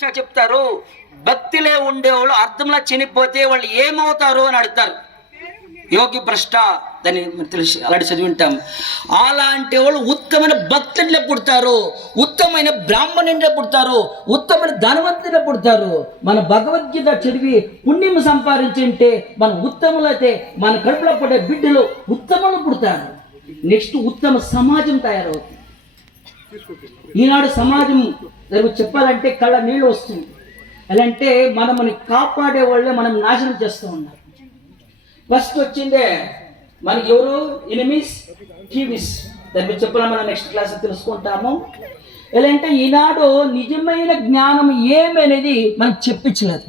కృష్ణ చెప్తారు, భక్తిలో ఉండేవాళ్ళు అర్థంలో చనిపోతే వాళ్ళు ఏమవుతారు అని అడుగుతారు. యోగి భ్రష్ట దాన్ని తెలిసి అలాంటి చదివి ఉంటాం. అలాంటి వాళ్ళు ఉత్తమైన భక్తుడిలో పుడతారు, ఉత్తమైన బ్రాహ్మణుడిలో పుడతారు, ఉత్తమైన ధనవంతుడిలో పుడతారు. మన భగవద్గీత చదివి పుణ్యం సంపాదించింటే మన ఉత్తములైతే మన కడుపులో పడే బిడ్డలు ఉత్తములు పుడతారు. నెక్స్ట్ ఉత్తమ సమాజం తయారవుతుంది. ఈనాడు సమాజం చెప్పాలంటే కళ్ళ నీళ్ళు వస్తుంది. ఎలా అంటే మనల్ని కాపాడే వాళ్ళే మనం నాశనం చేస్తూ ఉన్నారు. ఫస్ట్ వచ్చిందే మనకి ఎవరు ఎనిమీస్, కీవీస్. దాని మీద చెప్పాలని మనం నెక్స్ట్ క్లాస్ తెలుసుకుంటాము. ఎలా అంటే ఈనాడు నిజమైన జ్ఞానం ఏమి అనేది మనకు చెప్పించలేదు.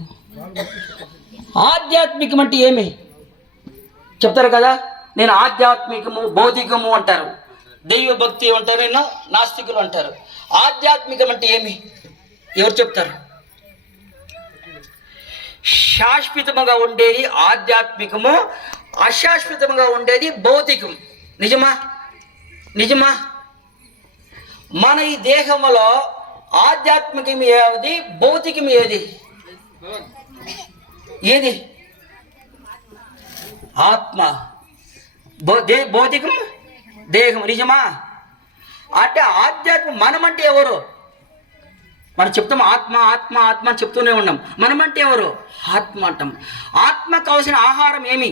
ఆధ్యాత్మికం అంటే ఏమి చెప్తారు కదా, నేను ఆధ్యాత్మికము భౌతికము అంటారు, దైవ భక్తి అంటారు, నేను నాస్తికులు అంటారు. ఆధ్యాత్మికం అంటే ఏమి ఎవరు చెప్తారు? శాశ్వతముగా ఉండేది ఆధ్యాత్మికము, అశాశ్వతంగా ఉండేది భౌతికం. నిజమా? నిజమా? మన ఈ దేహంలో ఆధ్యాత్మికం ఏది, భౌతికం ఏది? ఏది? ఆత్మ. భౌతికం దేహం. నిజమా? అంటే ఆధ్యాత్మికం మనమంటే ఎవరు? మనం చెప్తాం ఆత్మ ఆత్మ ఆత్మ అని చెప్తూనే ఉన్నాం. మనమంటే ఎవరు? ఆత్మ అంటాం. ఆత్మకు కావాల్సిన ఆహారం ఏమి?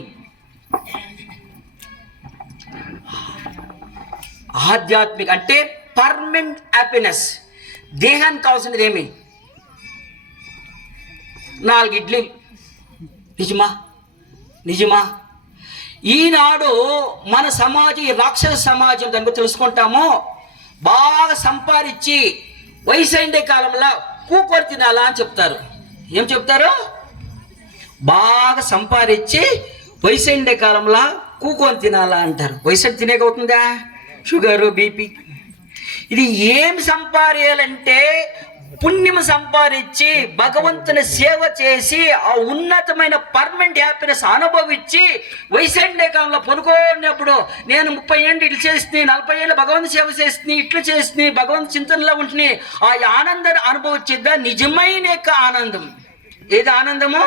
ఆధ్యాత్మిక అంటే పర్మనెంట్ హ్యాపీనెస్. దేహానికి కావాల్సినది ఏమి? 4 ఇడ్లీ. నిజమా? నిజమా? ఈనాడు మన సమాజం, ఈ రాక్షస సమాజం దాని గురించి తెలుసుకుంటాము. బాగా సంపాదించి వయసైండే కాలంలో కూకొని తినాలా అని చెప్తారు. ఏం చెప్తారు? బాగా సంపాదించి వయసైండే కాలంలో కూకొని తినాలా అంటారు. వయసు తినేకవుతుందా? Sugar, BP. ఇది ఏం సంపాదించాలంటే పుణ్యం సంపాదించి భగవంతుని సేవ చేసి ఆ ఉన్నతమైన పర్మనెంట్ హ్యాపీనెస్ అనుభవించి వయసండే కాలంలో పనుకోనప్పుడు నేను 30 ఏళ్ళు ఇట్లు చేసి 40 ఏళ్ళు భగవంతు సేవ చేసి ఇట్లు చేసి భగవంతు చింతనలో ఉంటుని ఆ ఆనందాన్ని అనుభవించేద్దా నిజమైన యొక్క ఆనందం. ఏది ఆనందము?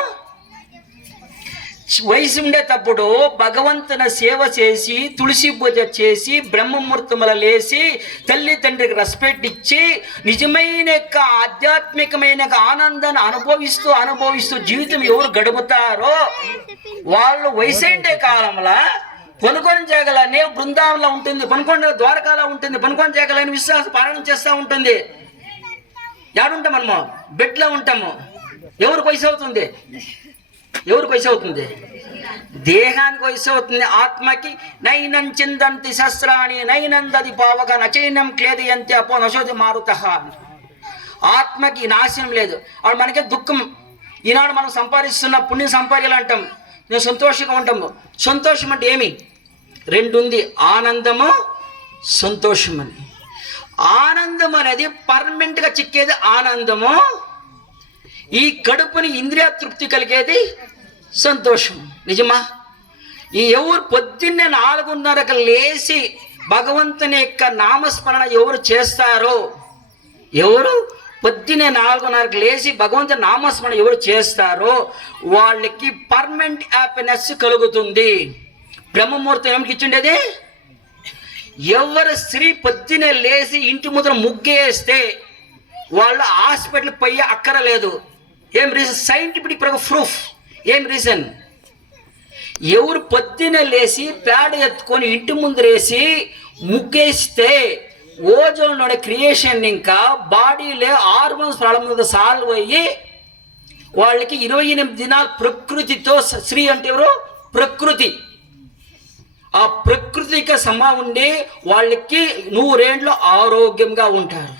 వయసు ఉండేటప్పుడు భగవంతుని సేవ చేసి తులసి పూజ చేసి బ్రహ్మముహూర్తముల లేసి తల్లి తండ్రికి రెస్పెక్ట్ ఇచ్చి నిజమైన యొక్క ఆధ్యాత్మికమైన ఆనందాన్ని అనుభవిస్తూ జీవితం ఎవరు గడుపుతారో వాళ్ళు వయసైండే కాలంలో పనుకొని చేయగలని బృందావనంలో ఉంటుంది, పనుకొని ద్వారకాలో ఉంటుంది, పనుకొని చేయగలని విశ్వాస పాలన చేస్తూ ఉంటుంది. ఏడుంటాం మనము? బెడ్లో ఉంటాము. ఎవరికి వయసు అవుతుంది? ఎవరికి వయసు అవుతుంది? దేహానికి వయసు అవుతుంది. ఆత్మకి నైనం చిందంతి శస్త్రాన్ని నైనందది పావక నచైనం క్లేదయంతి అపో నశోది మారుత. ఆత్మకి నాశనం లేదు. అప్పుడు మనకే దుఃఖం. ఈనాడు మనం సంపాదిస్తున్న పుణ్యం సంపాద్యాలు అంటాం, నేను సంతోషంగా ఉంటాము. సంతోషం అంటే ఏమి? 2 ఉంది, ఆనందము, సంతోషం అని. ఆనందం అనేది పర్మనెంట్గా చిక్కేది ఆనందము. ఈ కడుపుని ఇంద్రియ తృప్తి కలిగేది సంతోషం. నిజమా? ఈ ఎవరు పొద్దున్నే 4:30కు లేచి భగవంతుని యొక్క నామస్మరణ ఎవరు చేస్తారో, ఎవరు పొద్దున్నే 4:30కు లేచి భగవంతుని నామస్మరణ ఎవరు చేస్తారో వాళ్ళకి పర్మనెంట్ హ్యాపీనెస్ కలుగుతుంది. బ్రహ్మముహూర్తం ఏమిటి ఇచ్చిండేది? ఎవరు స్త్రీ పొద్దున్నే లేచి ఇంటి ముందర ముగ్గేస్తే వాళ్ళు హాస్పిటల్ పోయి అక్కరలేదు. ఏం రీజన్? Scientific proof. ఏం రీజన్? ఎవరు పొద్దున్నే లేచి పేడ ఎత్తుకొని ఇంటి ముందరేసి ముగ్గేస్తే ఓజోన్ క్రియేషన్ ఇంకా బాడీలో హార్మోన్స్ ప్రాబ్లం మీద సాల్వ్ అయ్యి వాళ్ళకి 28 దినాలు ప్రకృతితో, స్త్రీ అంటే ఎవరు? ప్రకృతి. ఆ ప్రకృతికి ఉండి వాళ్ళకి 100 ఏళ్ళు ఆరోగ్యంగా ఉంటారు.